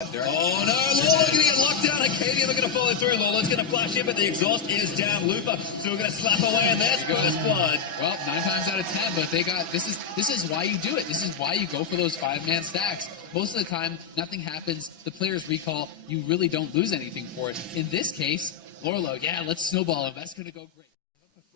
Oh no, Lolo going to get locked down. 𝐸𝐴𝐷IAN are going to follow through. Lolo's going to flash in, but the exhaust is down. Looper still going to slap away, and there's first blood. Well, 9 times out of 10, but they got this is why you do it. This is why you go for those 5-man stacks. Most of the time, nothing happens. The players recall. You really don't lose anything for it. In this case, Lolo, yeah, let's snowball him. That's going to go great.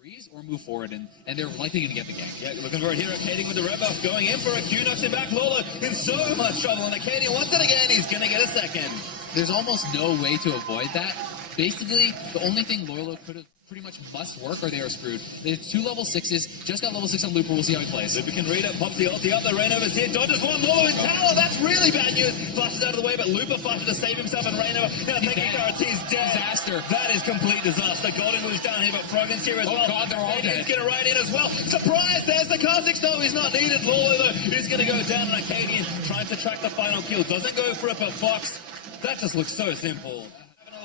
Freeze or move forward, and they're likely going to get the game. Yeah, looking for it here. 𝐸𝐴𝐷IAN with the red buff going in for a Q, knocks him back. Lolo in so much trouble, and 𝐸𝐴𝐷IAN wants it again. He's going to get a second. There's almost no way to avoid that. Basically, the only thing Lolo could have pretty much must work or they are screwed. There's 2 level 6s, just got level 6 on Looper, we'll see how he plays. Looper can read it, pops the ulti up, the Rainover's here, dodges one, Lolo in tower, that's really bad news. Flashes out of the way, but Looper flashes to save himself, and Rainover now taking guarantees dead. Disaster. That is complete disaster. Golden down here, but Froggen's here as well. God, they're all dead. He's going to ride in as well. Surprise, there's the 𝐠𝐿CE. No, he's not needed. Lolo, though, is going to go down, and 𝐸𝐴𝐷IAN trying to track the final kill. Doesn't go for it, but Fox, that just looks so simple.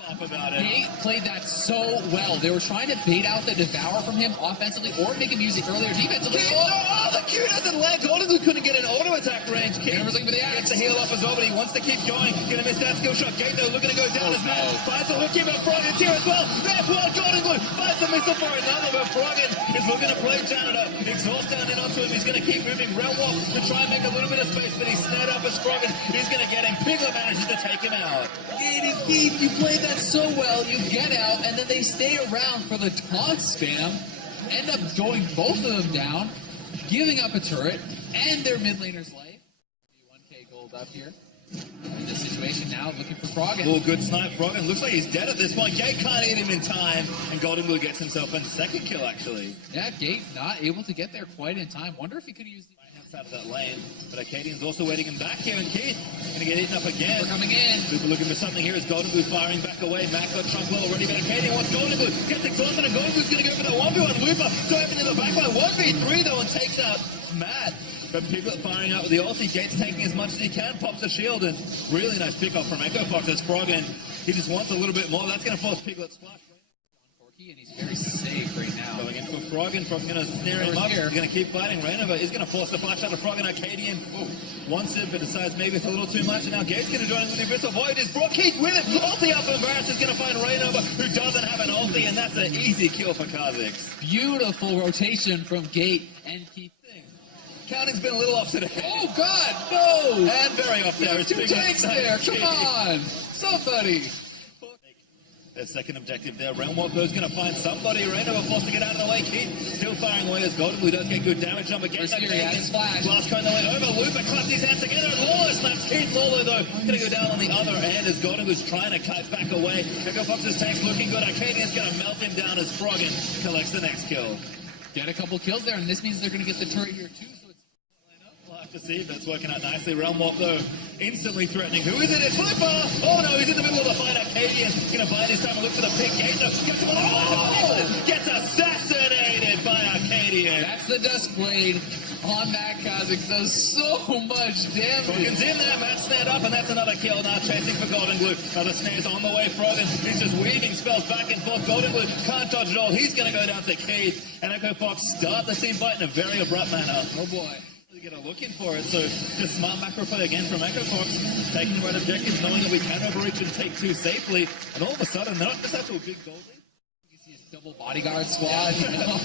About it. They played that so well. They were trying to bait out the Devour from him offensively or make him use it earlier defensively. Oh, the Q doesn't land. Golden couldn't get an auto attack range. Never looking for the axe. Gets the heal off as well, but he wants to keep going. Gonna miss that skill shot. 𝐸𝐴𝐷IAN though looking to go down as mad. Finds a hook here, but Froggen's here as well. There's one. Golden finds a missile for another, but Froggen is looking to play Janitor. Exhaust down in onto him. He's gonna keep moving. Realm Walk to try and make a little bit of space, but he's snared up as Froggen. He's gonna get him. Piglet manages to take him out. Keith, you played that so well. You get out, and then they stay around for the taunt spam, end up going both of them down, giving up a turret, and their mid laner's life. 1k gold up here. In this situation now, looking for Froggen. Oh, good snipe, Froggen. Looks like he's dead at this point. 𝐸𝐴𝐷IAN can't hit him in time, and Golden gets himself a second kill, actually. Yeah, 𝐸𝐴𝐴𝐷IAN not able to get there quite in time. Wonder if he could use the out of that lane, but 𝐸𝐴𝐷IAN's also waiting him back here, and Keith gonna get eaten up again. We're coming in. Looper looking for something here as Golden firing back away. Mac got chunk low already, but 𝐸𝐴𝐴𝐷IAN wants Golden gets exhausted, and Golden gonna go for the 1v1. Looper diving in the backline, 1v3 though, and takes out Matt. But Piglet firing out with the ulti. 𝐸𝐴𝐴𝐷IAN's taking as much as he can, pops the shield, and really nice pick off from Echo Fox as Froggen. He just wants a little bit more. That's gonna force Piglet's flash. And he's very safe right now. Going in for Froggen. Froggen going to snare him up. He's going to keep fighting. Rainover is going to force the flash out of Froggen. 𝐸𝐴𝐴𝐷IAN wants it, but decides maybe it's a little too much. And now 𝐸𝐴𝐴𝐷IAN's going to join in with the Abyssal Void. Is brought Keith with it. Ulti up, and Barris is going to find Rainover, who doesn't have an ulti, and that's an easy kill for 𝐠𝐿CE. Beautiful rotation from 𝐴𝐴𝐴𝐷IAN and Keith. Counting's been a little off today. Oh, God, no! And very off there. 2 tanks there. Come on. Somebody. Their second objective there. Realm Walk is going to find somebody. Rainover forced to get out of the way. Keith still firing away as Golden does get good damage on, but gets that flash. Blast cone the way over. Looper claps his hands together, and Lolo slaps Keith. Lolo, though, going to go down on the other end as Golden trying to cut back away. Echo Fox's tank's looking good. 𝐸𝐴𝐴𝐷IAN's going to melt him down as Froggen collects the next kill. Get a couple kills there, and this means they're going to get the turret here, too. We'll have to see if that's working out nicely. Realm Walk, though, instantly threatening. Who is it? It's Looper! Oh, no, he's in the middle of the fight. 𝐸𝐴𝐴𝐷IAN going to buy this time and look for the pick. Gets assassinated by 𝐸𝐴𝐴𝐷IAN. That's the Dusk Blade on that 𝐠𝐿CE. Does so much damage. Froggen's in there. Matt snared up, and that's another kill. Now chasing for Golden. Another snare's on the way. Froggen, he's just weaving spells back and forth. Golden can't dodge it all. He's going to go down to Keith, and Echo Fox start the team fight in a very abrupt manner. Oh, boy. Looking for it, so just smart macro play again from Echo Fox, taking the right objectives, knowing that we can overreach and take 2 safely, and all of a sudden, they're not just out to a big goal lead. You see his double bodyguard squad, you know?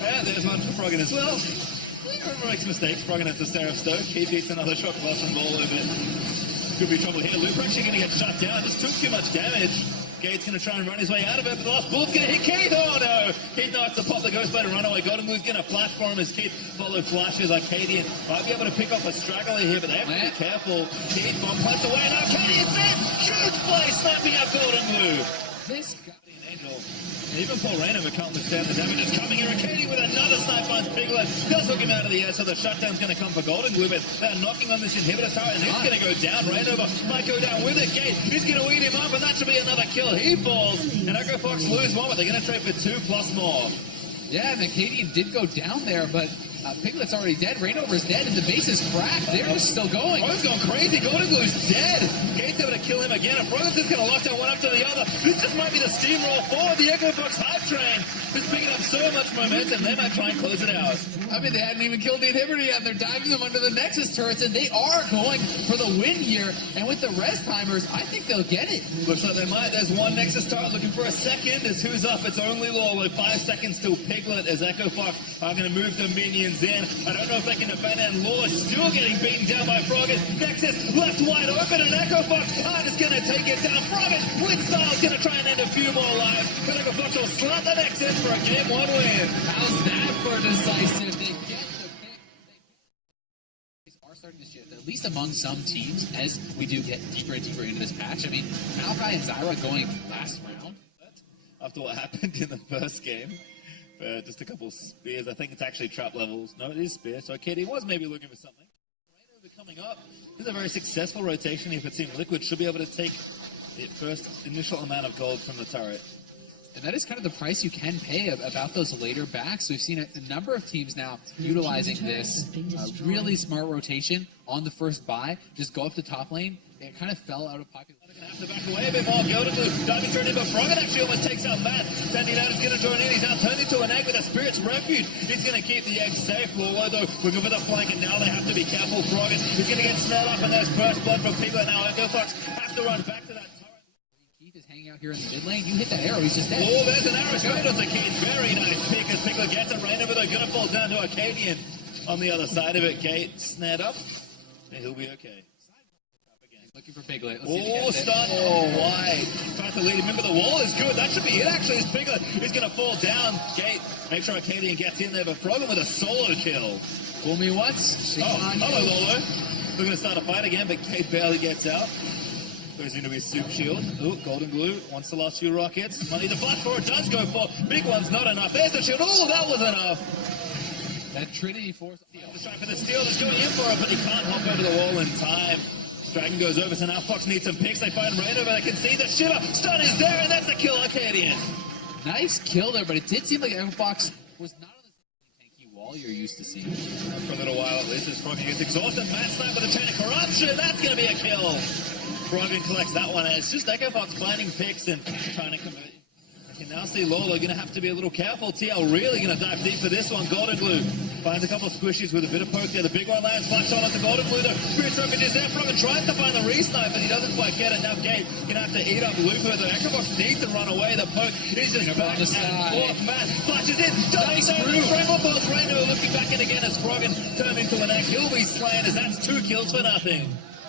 Yeah, there's one for Froggen as well. Whoever makes mistakes, Froggen has the Seraph Stoke. Keith eats another shot pass from Bolo, but could be trouble here. Looper actually going to get shut down, just took too much damage. 𝐸𝐴𝐴𝐷IAN's going to try and run his way out of it, but the last bullet's going to hit Keith. Oh no! Keith knocks the pop, the Ghost Blade and run away. Golden going to flash for him as Keith follow flashes. 𝐸𝐴𝐴𝐷IAN might be able to pick off a straggler here, but they have to be careful. Keith bomb punts away. Now 𝐸𝐴𝐴𝐷IAN's in! Huge play, snapping up Golden. This guardian angel. Even Paul Rainover can't withstand the damage. It's coming here. 𝐸𝐴𝐴𝐷IAN with another snipe finds Piglet. Does hook him out of the air, so the shutdown's going to come for Golden. But they're knocking on this inhibitor tower, and it's going to go down. Rainover might go down with it. 𝐴𝐴𝐴𝐷IAN is going to eat him up, and that should be another kill. He falls, and Echo Fox lose one, but they're going to trade for 2 plus more. Yeah, and 𝐸𝐴𝐴𝐷IAN did go down there, but Piglet's already dead. Rainover's dead, and the base is cracked. They're still going. Oh, he's going crazy. Golden Glue's dead. 𝐸𝐴𝐴𝐷IAN's able to kill him them again. And Froggen's just going to lock down one after the other. This just might be the steamroll forward. The 𝐤𝐿CS hype train is picking up so much momentum. They might try and close it out. I mean, they hadn't even killed the inhibitor yet. They're diving them under the Nexus turrets, and they are going for the win here. And with the rest timers, I think they'll get it. Looks like they might. There's one Nexus turret looking for a second. As who's up? It's only Lolo. 5 seconds till Piglet as 𝐤𝐿CS are going to move the minions in. I don't know if they can defend it. And Lolo still getting beaten down by Froggen. Nexus left wide open, and 𝐤𝐿CS is going to take it down. Froggen, Windstyle's going to try and end a few more lives. But 𝐤𝐿CS will slap the Nexus for a game 1 win. How's that for decisive? They get the pick. They are starting to shift, at least among some teams, as we do get deeper and deeper into this patch. I mean, Maokai and Zyra going last round. After what happened in the first game, just a couple spears. I think it's actually trap levels. No, it is spear. So KD was maybe looking for something. Right over coming up. This is a very successful rotation here for Team Liquid. Should be able to take the first initial amount of gold from the turret. And that is kind of the price you can pay about those later backs. We've seen a number of teams now utilizing this really smart rotation on the first buy. Just go up the top lane. It kind of fell out of pocket. Going to have to back away a bit more. 𝐤𝐿CS diving turn in, but Froggen actually almost takes out Matt. Sending out is going to join in. He's now turned into an egg with a Spirit's Refuge. He's going to keep the egg safe. Lolo, though, looking for the flank, and now they have to be careful. Froggen is going to get snared up, and there's first blood from Piglet. Now 𝐤𝐿CS have to run back to that turret. Keith is hanging out here in the mid lane. You hit that arrow, he's just dead. Oh, there's an arrow going to Keith. Very nice pick as Piglet gets it right over there. Going to fall down to Arcadian on the other side of it. Kate snared up, and he'll be okay. Looking for Piglet. Oh, stun. Oh, wide. Trying to lead him in, but the wall is good. That should be it, actually, as Piglet is going to fall down. Gate, make sure Arcadian gets in there, but Froggen with a solo kill. Fool me once. Hello, Lolo. We're going to start a fight again, but Gate barely gets out. Goes into his soup shield. Oh, Golden Glue wants the last few rockets. Money to fight for it. Does go for. Big one's not enough. There's the shield. Oh, that was enough. That Trinity force. He's trying for the steal. That's going in for it, but he can't hop over the wall in time. Dragon goes over, so now Fox needs some picks. They find Rain over. They can see the shiver. Stun is there, and that's the kill, Arcadian. Nice kill there, but it did seem like 𝐤𝐿CS was not on the tanky wall you're used to seeing. For a little while at least, as Froggen gets exhausted. Matt Snipe with a chain of corruption. That's going to be a kill. Froggen collects that one, and it's just 𝐤𝐿CS finding picks and trying to convert. You can now see Lola going to have to be a little careful. TL really going to dive deep for this one. Golden Glue finds a couple of squishies with a bit of poke there. The big one lands, flash on to Golden Glue. The Spirit's Refuge is there. Froggen tries to find the re-snipe, but he doesn't quite get it. Now Gate going to have to eat up Looper. The 𝐤𝐿CS needs to run away. The poke is just back and forth. Matt flashes in. Nice move. Rainbow looking back in again as Froggen turned into an egg. He'll be slain as that's 2 kills for nothing.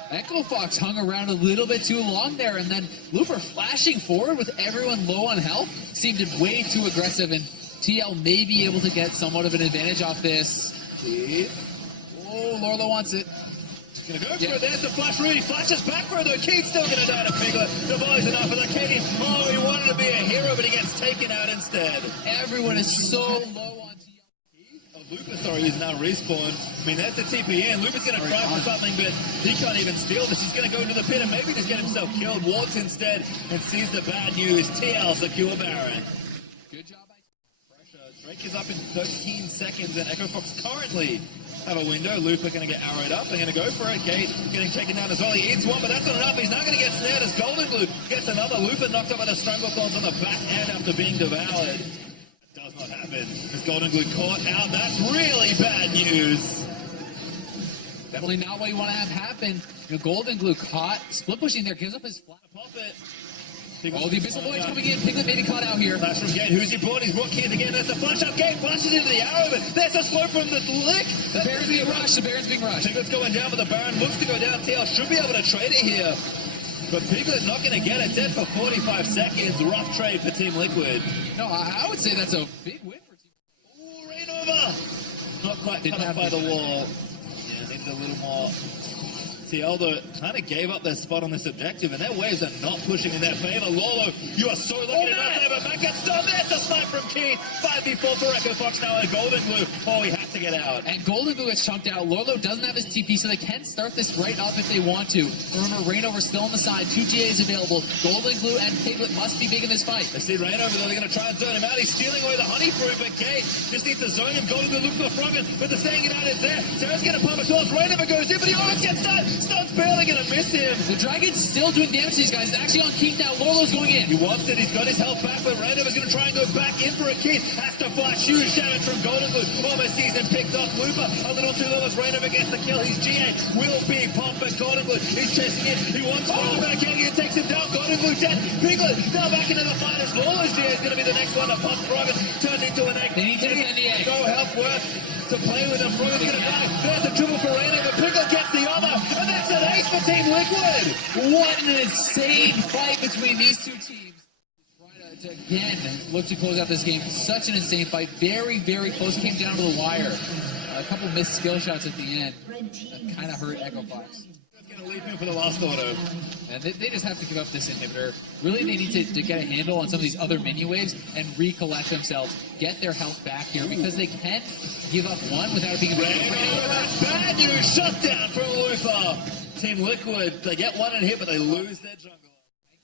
𝐤𝐿CS hung around a little bit too long there, and then Looper flashing forward with everyone low on health seemed way too aggressive, and TL may be able to get somewhat of an advantage off this. Oh, Lorlo wants it. Gonna go for it. There's the flash. Rudy flashes back for it, though. Keith's still gonna die to Piglet. The volley's enough for the Arcadian. Oh, he wanted to be a hero, but he gets taken out instead. Everyone is so low on TL. Lupus, sorry, is now respawned. I mean, that's the TPN. Lupus going to try for something, but he can't even steal this. He's going to go into the pit and maybe just get himself killed. Wards instead and sees the bad news. TL secure Baron. Good job by Pressure. Drake is up in 13 seconds, and 𝐤𝐿CS currently have a window. Looper going to get arrowed up. They're going to go for it. Gate getting taken down as well. He eats one, but that's not enough. He's now going to get snared as Golden Glue gets another. Looper knocked up by the Stranglethorns on the back end after being devoured. Does not happen. As Golden Glue caught out. That's really bad news. Definitely not what you want to have happen. You know, Golden Glue caught. Split pushing there. Gives up his flat. Pop it. Oh, the Abyssal Void's coming in. Piglet made it caught out here. Flash from Gate. Who's he brought? He's brought Keith again. There's the flash up. Gate flashes into the arrow, but there's a slow from the lick. The Baron's being rushed. The Baron's being rushed. Piglet's going down, but the Baron looks to go down. TL should be able to trade it here. But Piglet not going to get it. Dead for 45 seconds. Rough trade for Team Liquid. No, I would say that's a big win for Team Liquid. Oh, rain over. Not quite cut up by the wall. Yeah, needed a little more. TL, though, kind of gave up their spot on this objective, and their waves are not pushing in their favor. Lolo, you are so lucky to not have a back. That's done. There's the snipe from Keith. 5v4 for 𝐤𝐿CS now at Golden Glue. Oh, he had to to get out. And 𝐿CS gets chunked out. Lolo doesn't have his TP, so they can start this right up if they want to. Remember, Reignover still on the side. 2 GAs available. 𝐿CS and Piglet must be big in this fight. They see Reignover, though. They're going to try and zone him out. He's stealing away the honey fruit, but Gate just needs to zone him. 𝐿CS looks for the Froggen, but the staying it out is there. Sarah's going to pump as well as Reignover goes in, but he almost gets stunned. Stun's barely going to miss him. The Dragon's still doing damage to these guys. It's actually on Keith now. Lolo's going in. He wants it. He's got his health back, but Reignover's going to try and go back in for a Keith. Has to flash. Huge damage from 𝐿CS. Almost sees him picked off. Looper a little too low as Reignover gets the kill. His GA will be popped, but 𝐿CS is chasing it. He wants back in. He takes him down. 𝐿CS dead. Piglet now back into the fight as Lawler's GA is going to be the next one to pump Froggen. Turned into an egg. They need to defend the egg. No health worth to play with him. Froggen's going to die. There's a triple for Reignover. Piglet gets the other, and that's an ace for Team Liquid. What an insane fight between these two teams. Try to again look to close out this game. Such an insane fight. Very, very close. Came down to the wire. A couple missed skill shots at the end. That kind of hurt 𝐿CS. Going to leap in for the last auto. And they just have to give up this inhibitor. Really, they need to get a handle on some of these other mini waves and recollect themselves. Get their health back here because they can't give up one without it being a Reignover, that's bad news. Shutdown from Lufa. Team Liquid, they get one in here, but they lose their jungle.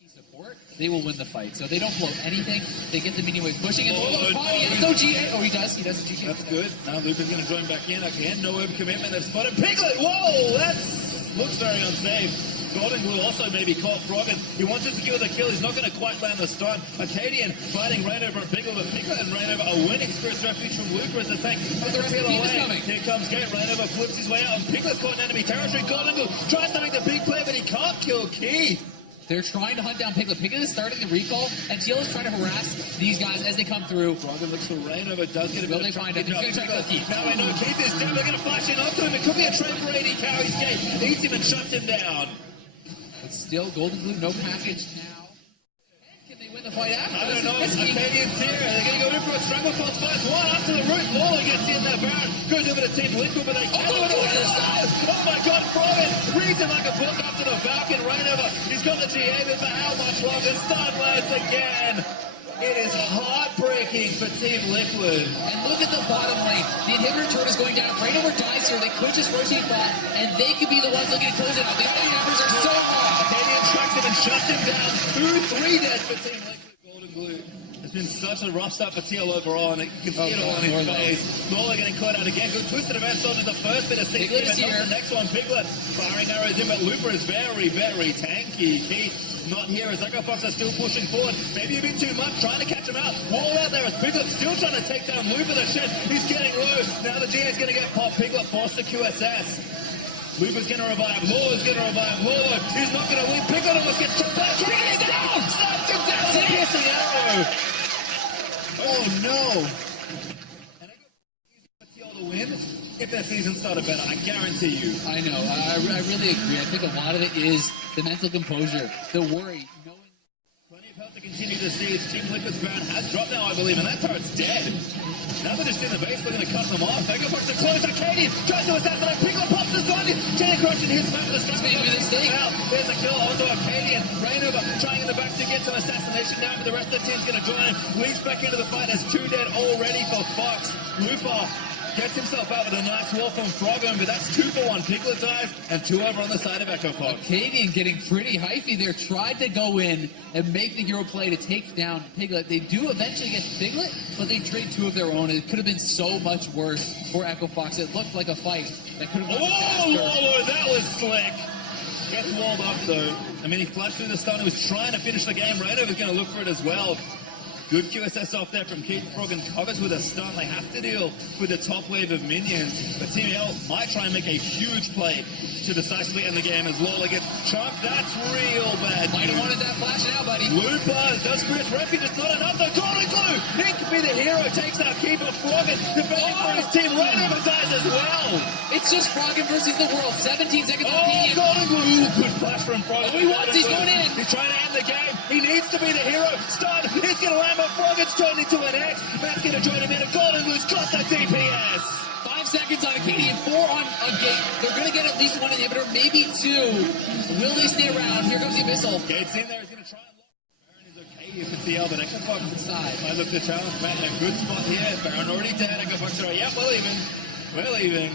Support, they will win the fight. So they don't blow anything. They get the mini wave pushing and Oh, he has no GA. Oh, he does. He does the GA. That's good. Now Lupa's going to join back in. Again, no overcommitment. They've spotted Piglet. Whoa, that looks very unsafe. 𝐿CS also maybe caught Froggen. He wants to secure the kill. He's not going to quite land the stun. 𝐸_{N} fighting Reignover and Piglet, but Piglet and Reignover are winning. Spirit's Refuge from Lupa as the tank. But the rest of the team is coming. Here comes Gate. Reignover flips his way out, and Piglet's caught in enemy territory. 𝐿CS tries to make the big play, but he can't kill Keith. They're trying to hunt down Piglet. Piglet is starting the recall, and TL is trying to harass these guys as they come through. Froggen looks for Reignover, does get a bit Will they find him? He's going to try to kill Keith. Now we know Keith is dead. They're going to flash in onto him. It could be a trade for AD Carry's Gate. Eats him and shuts him down. But still, 𝐿CS, no package now. Can they win the fight after? I don't know. Canadians here. They're going to go in for a stranglefold fight. One after the root. Lawler gets in there. Baron goes over to Team Liquid, but they can't do it on the side. Oh my God, Froggen reads him like a book after the Falcon. Reignover, he's got the GA, but for how much longer? Stun lands again. It is heartbreaking for Team Liquid. And look at the bottom lane. The inhibitor turret is going down. Reignover dies here. They could just rotate bot, and they could be the ones looking to close it out. The enemy numbers are so high. Canadian tracks him and shuts him down. 2-3 dead for Team Liquid. 𝐿CS. It's been such a rough start for TL overall, and you can see it all in his face. Lawler getting caught out again. Good twisted event on the first bit of CP, Piglet is but here. not the next one. Piglet firing arrows in, but Lupa is very, very tanky. Keith not here as 𝐸𝐶 are still pushing forward. Maybe a bit too much, trying to catch him out. Wall out there as Piglet still trying to take down Lupa. The shed, he's getting low. Now the GA is going to get popped. Piglet forced to QSS. Lupa's going to revive. Lawler's going to revive. Lawler, he's not going to win. Piglet almost gets chopped back. He's down! Slapped him down with a piercing arrow. Oh no. And I got TL to win if their season started better. I guarantee you. I know. I really agree. I think a lot of it is the mental composure, the worry, knowing. Plenty of help to continue to see. Team Liquid's Baron has dropped now, I believe, and that turret's dead. Now they're just in the base, they're going to cut them off. 𝐸𝐶 puts the close. Canadian tries to assassinate. Piglet pops the Zondi. Jenny crushing his back with the strike. There's a kill onto 𝐸𝐶. Reignover trying in the back to get some assassination now, but the rest of the team's going to join him. Leads back into the fight. There's 2 dead already for Fox. Lupa gets himself out with a nice wall from Froggen, but that's 2 for 1. Piglet dies, and 2 over on the side of 𝐸𝐶. Canadian getting pretty hyphy there. Tried to go in and make the hero play to take down Piglet. They do eventually get Piglet, but they trade 2 of their own. It could have been so much worse for 𝐸𝐶. It looked like a fight that could have been faster. Lord, that was slick. Gets walled up, though. I mean, he flashed through the stun. He was trying to finish the game. Reignover's going to look for it as well. Good QSS off there from Keith. Froggen covers with a stun. They have to deal with the top wave of minions. But Team L might try and make a huge play to decisively end the game as Lawler gets chunked. That's real bad. Might have wanted that flash now, buddy. Lupa does Spirit's Refuge. It's not enough. The 𝐿CS. He could be the hero. Takes out Keeper. Froggen defending for his team. Reignover dies as well. It's just Froggen versus the world. 17 seconds on 𝐿CS. Good flash from Froggen. Oh, he wants. He's going in. He's trying to end the game. He needs to be the hero. Stun. He's going to land, but Froggen's turned into an X. Matt's going to join him in. 𝐿CS got the DPS. 5 seconds on a Canadian, 4 on a Gate. They're going to get at least 1 inhibitor, maybe 2. Will they stay around? Here comes the Abyssal. Gate's in there. He's going to try and lock. Baron is okay if it's the L, but 𝐸𝐶 Inside. I look to challenge Matt in a good spot here. Baron already dead. 𝐸𝐶 are, yeah, well even. We're leaving.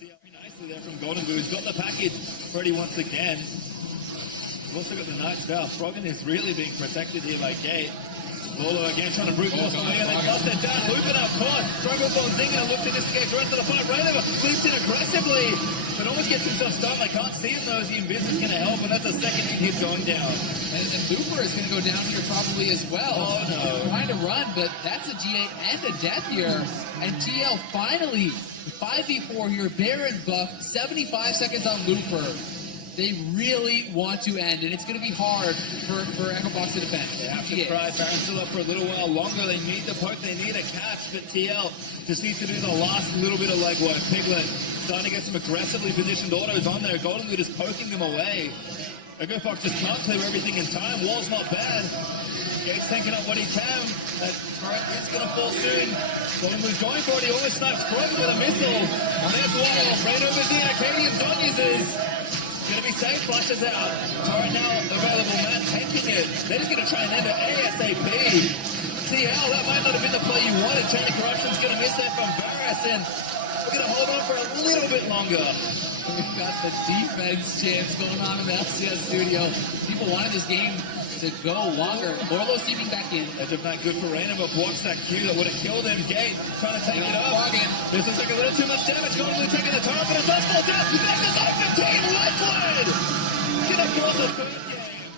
See very nicely there from Golden Blue. He's got the package ready once again. We've also got the Knight's Vow. Froggen is really being protected here by Gate. Lolo again trying to brute force away, and they bust it down. Loop it up, caught. Struggle for Zinger, looked to disengage the rest of the fight. Rainover leaps in aggressively, but almost gets himself stunned. I can't see him though, as the Invis is going to help, and that's a second hit going down. And Looper is going to go down here probably as well. Oh no. Trying to run, but that's a G8 and a death here. And TL finally, 5v4 here, Baron buff, 75 seconds on Looper. They really want to end, and it's going to be hard for EchoBox to defend. They have to try. Baron's still up for a little while longer. They need the poke, they need a catch, but TL just needs to do the last little bit of legwork. Piglet starting to get some aggressively positioned autos on there. Golden Blue just poking them away. EchoBox just can't clear everything in time. Wall's not bad. Gates tanking up what he can. That turret is going to fall soon. Golden Blue's going for it. He almost snipes Froggen with a missile. And there's Wall. Rainover's in. Acadian Zonyas going to be safe, flashes out. Turret now available, Matt taking it. They're just going to try and end it ASAP. TL, that might not have been the play you wanted. Chain of Corruption's going to miss that from Varus, and we're going to hold on for a little bit longer. We've got the defense chance going on in the LCS studio. People wanted this game to go longer. Morlo seeping back in. That's not good for Rainer, but blocks that Q that would have killed him. Gate trying to take it up. This looks like a little too much damage. Golden Blue taking the turret, but it does fall down. Next is open. Team Liquid can of course a third game.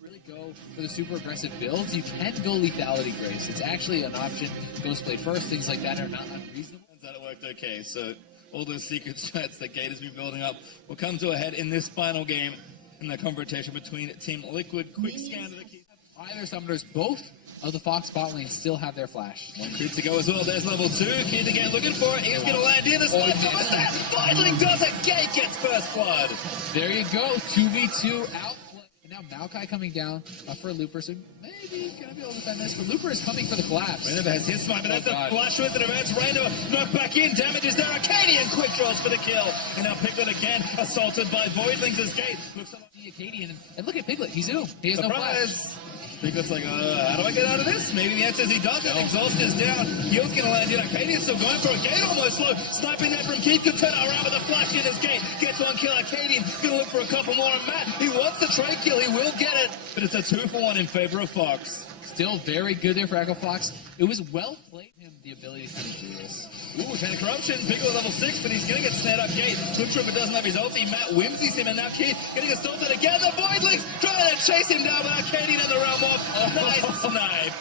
Really go for the super aggressive builds. You can go lethality, Grace. It's actually an option. Ghost play first. Things like that are not unreasonable. That it worked okay. So all those secret threats that Gate has been building up will come to a head in this final game. In the confrontation between Team Liquid. Quick scan to the key. Either summoners, both of the Fox bot lanes still have their flash. One creep to go as well. There's level 2. Kid again looking for it. He's going to land in. The snipe was there. Finally does it. Gate gets first blood. There you go. 2v2 outplay. And now Maokai coming down for Looper. So maybe going to be able to defend this. But Looper is coming for the collapse. Rainover has his snipe, but that's a flash with an advance. Rainover knocked back in. Damages there. Acadian quick draws for the kill. And now Piglet again assaulted by Voidlings as Gate looks like Acadian. And look at Piglet. He's Zoom. He has no flash. Piglet's like, how do I get out of this? Maybe the answer is he doesn't. Exhaust is down. Heal's going to land in. Acadian's still going for a Gate almost low. Sniping that from Keith. Could turn around with a flash in his Gate. Gets one kill. Acadian going to look for a couple more. And Matt, he wants the trade kill. He will get it. But it's a 2-for-1 in favor of Fox. Still very good there for Echo Fox. It was well played him the ability to kind of do this. Ooh, Chain of Corruption, Piglet level 6, but he's going to get snared up Gate. Good Trooper doesn't have his ulti. Matt whimsies him, and now Keith getting assaulted again. The Voidlings trying to chase him down, but Acadian in the realm off. Nice snipe.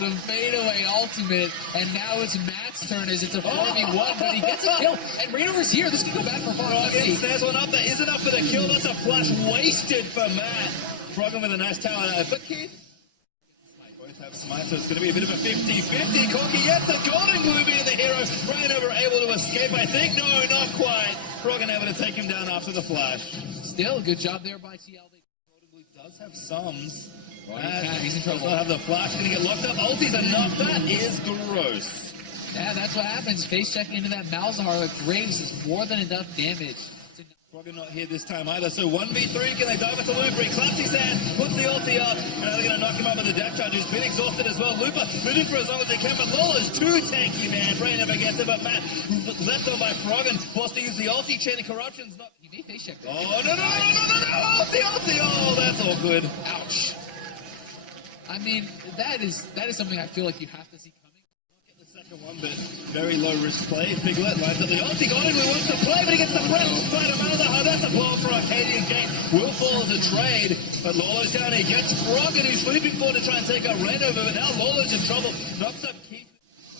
The fadeaway ultimate, and now it's Matt's turn as it's a 4v1, but he gets a kill. And Rainover's here. This can go back for Fox. Froggen snares one up. That is enough for the kill. That's a flash wasted for Matt. Froggen with a nice tower. But Keith have smite, so it's going to be a bit of a 50-50. Corky gets the Golden Blue being the hero. Rainover able to escape, I think. No, not quite. Froggen able to take him down after the flash. Still, good job there by TL. Golden Blue does have sums. He's in trouble. Does not have the flash. Going to get locked up. Ulti's enough. That is gross. Yeah, that's what happens. Face check into that Malzahar. Graves is more than enough damage. Froggen not here this time either, so 1v3, can they dive into Looper? He claps his hand, puts the ulti up, and now they're going to knock him up with the death charge, who's been exhausted as well. Looper moving for as long as he can, but Lola's too tanky, man. Rainover gets it, but Matt left on by Froggen, forced to use the ulti. Chain of Corruption's not... He may face check. Oh, no, ulti, oh, that's all good. Ouch. I mean, that is something I feel like you have to see coming. One, but very low risk play. Piglet lines up the ulti. Golden Blue wants to play, but he gets the press by the Malzahar. That's a blow for Acadian Gate. Will fall as a trade, but Lolo's down. He gets Froggen, who's sweeping forward to try and take out Rainover, but now Lolo's in trouble. Knocks up Keith.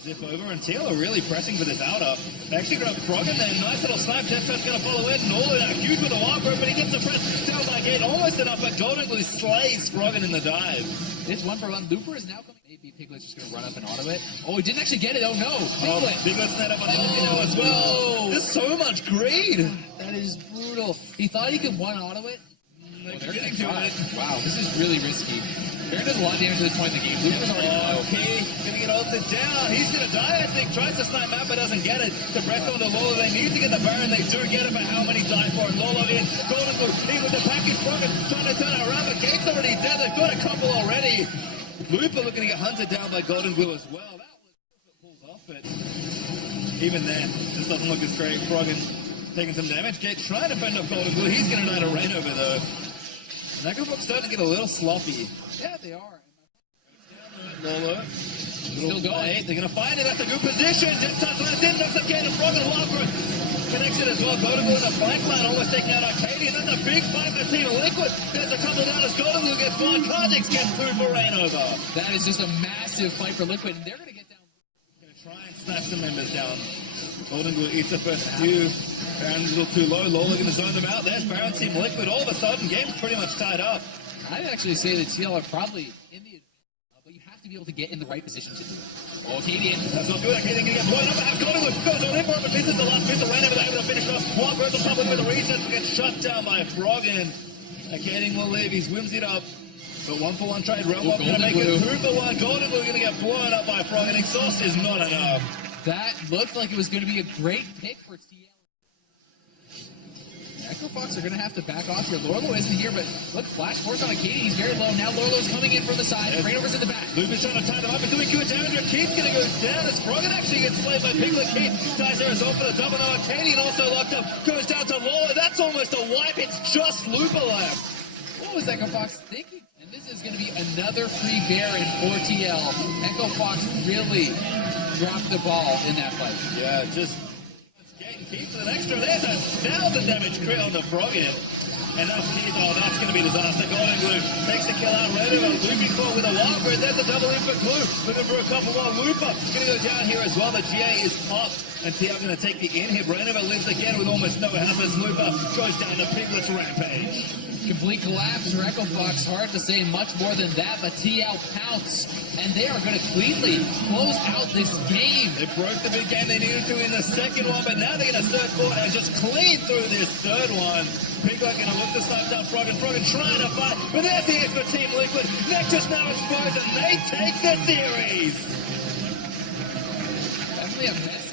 Zip over, and TL are really pressing for this outer. They actually grab Froggen there. Nice little snipe. Death Touch going to follow it. Nolo now huge with a wild growth, but he gets the press down by Gate. Almost enough, but Golden Blue slays Froggen in the dive. It's 1-for-1. Looper is now coming. Maybe Piglet's just going to run up and auto it. Oh, he didn't actually get it. Oh, no. Piglet. Piglet's net up on the now as well. There's so much greed. That is brutal. He thought he could one-auto it. They're getting to it. Wow, this is really risky. Baron does a lot of damage at this point in the game. Looper's already low. Okay, going to get ulted down. He's going to die, I think. Tries to snipe Map, but doesn't get it. The breath on the Lolo. They need to get the Baron. They do get it, but how many die for it? Lolo in. Golden Blue in with the package. Froggen trying to turn it around, but Gate's already dead. They've got a couple already. Looper looking to get hunted down by Golden Blue as well. That was pulls off, but even then, this doesn't look as great. Froggen taking some damage. Gate trying to fend off Golden Glue. He's going to die to Rainover, though. Necrobox starting to get a little sloppy. Yeah, they are. Lolo. Still going. They're going to find it. That's a good position. Just touch left in. Knocks up Gate and Froggen. Lafra connects it as well. Golden Glue in the flank line, almost taking out 𝐸. That's a big fight for Team Liquid. There's a couple down as Golden Glue gets one. 𝐸 gets through for Rainover. That is just a massive fight for Liquid, and they're going to get down. Going to try and snap some members down. Golden Glue eats the first few. Baron's a little too low. Lola going to zone them out. There's Baron Team Liquid. All of a sudden, game's pretty much tied up. I'd actually say the TL are probably in the advantage, but you have to be able to get in the right position to do it. Oh, Cadian. That's not good. Cadian going to get blown up. Have Golden Glue goes on in for it, but this is the last miss. Rainover able to finish off. One person top with a reset. Gets shut down by Froggen. Cadian will leave. He's whimsied up. But 1-for-1 trade. Realm going to make it 2-for-1. Golden Glue going to get blown up by Froggen. Exhaust is not enough. That looked like it was going to be a great pick for TL. Echo Fox are going to have to back off here. Lorlo isn't here, but look, flash force on 𝐸. He's very low. Now Lorlo's coming in from the side. Rainover's in the back. Luke is trying to tie them up and doing good damage. Keith's going to go down as Froggen actually gets slayed by Piglet. Keith ties there as well for the double. Now 𝐸 also locked up. Goes down to Lorlo. That's almost a wipe. It's just Looper left. What was Echo Fox thinking? And this is going to be another free Baron for TL. Echo Fox really dropped the ball in that fight. Yeah, just Keith with an extra. There's a 1,000 damage crit on the Froggen. And now Keith, oh, that's going to be disaster. Golden Glue takes a kill out. Rainover looping caught with a wild bird. There's a double in for Glue. Looking for a couple more. Looper going to go down here as well. The GA is popped. And TL going to take the in hit. Rainover lives again with almost no hammers. Looper goes down to Piglet's rampage. Complete collapse for Echo Fox. Hard to say much more than that, but TL pounce, and they are going to cleanly close out this game. They broke the big game they needed to in the second one, but now they're going to search for it and just clean through this third one. Piglet going to look to slap down Froggen. Froggen trying to fight, but there's the hit for Team Liquid. Nexus now exposed, and they take the series. Definitely a mess